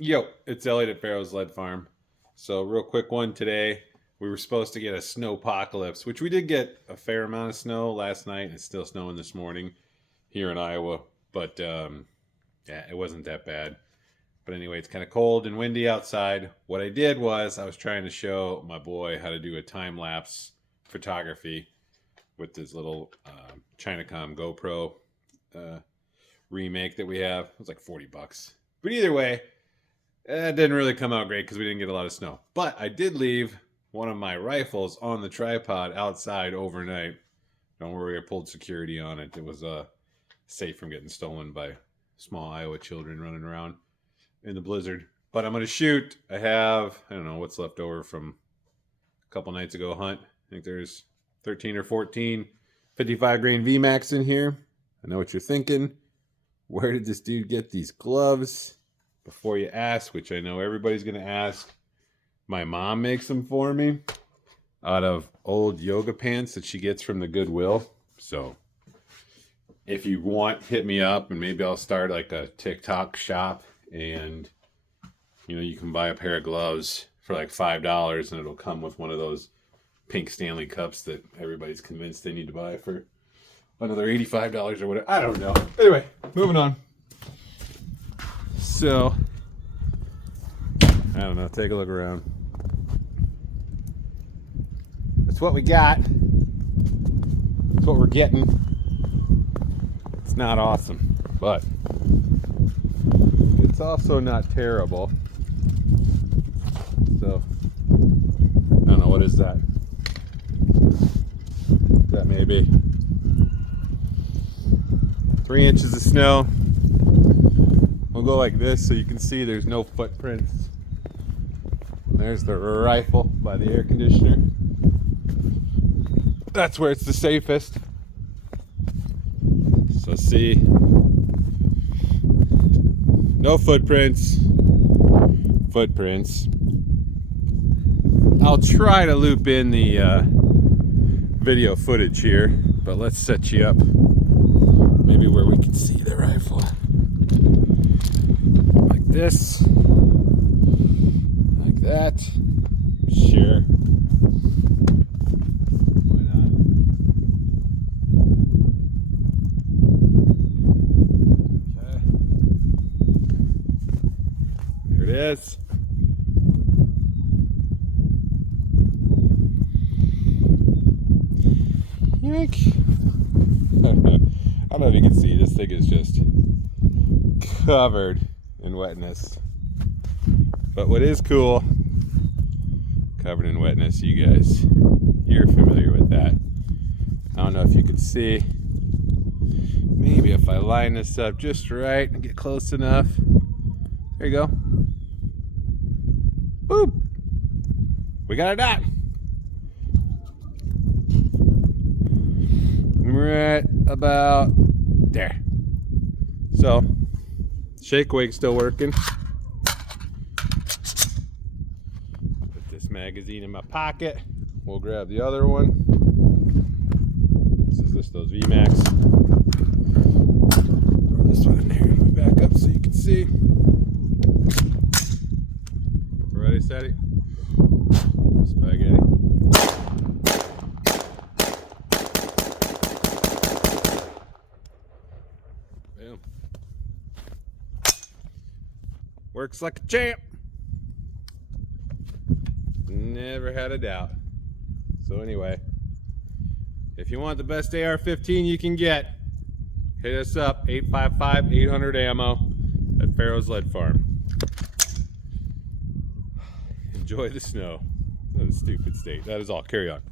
Yo, it's Elliot at Farro's Lead Farm. So, real quick one today. We were supposed to get a snowpocalypse, which we did get a fair amount of snow last night, and it's still snowing this morning here in Iowa. But yeah, it wasn't that bad. But anyway, it's kind of cold and windy outside. What I did was I was trying to show my boy how to do a time lapse photography with this little Chinacom GoPro remake that we have. It was like $40. But either way, it didn't really come out great because we didn't get a lot of snow. But I did leave one of my rifles on the tripod outside overnight. Don't worry, I pulled security on it. It was safe from getting stolen by small Iowa children running around in the blizzard. But I'm going to shoot. I don't know what's left over from a couple nights ago hunt. I think there's 13 or 14 55 grain VMAX in here. I know what you're thinking. Where did this dude get these gloves? Before you ask, which I know everybody's going to ask, my mom makes them for me out of old yoga pants that she gets from the Goodwill. So if you want, hit me up and maybe I'll start like a TikTok shop and you can buy a pair of gloves for like $5 and it'll come with one of those pink Stanley cups that everybody's convinced they need to buy for another $85 or whatever. I don't know. Anyway, moving on. So, I don't know, take a look around. That's what we got. That's what we're getting. It's not awesome, but it's also not terrible. So, I don't know, what is that? That may be 3 inches of snow. We'll go like this so you can see there's no footprints. There's the rifle by the air conditioner. That's where it's the safest. So see, no footprints. I'll try to loop in the video footage here, but let's set you up maybe where we can see the rifle. Like this, like that. Sure. Why not? Okay. There it is. Yoink. I don't know if you can see, this thing is just covered in wetness. But what is cool, covered in wetness, you guys, you're familiar with that. I don't know if you can see. Maybe if I line this up just right and get close enough. There you go. Boop. We got a dot. Right about there. So, shake weight's still working. Put this magazine in my pocket. We'll grab the other one. This is just those VMAX. Throw this one in there. We back up so you can see. Ready, steady. Spaghetti. Boom. Works like a champ. Never had a doubt. So anyway, if you want the best AR-15 you can get, hit us up, 855-800 ammo at Farro's Lead Farm. Enjoy the snow. That is a stupid state. That is all. Carry on.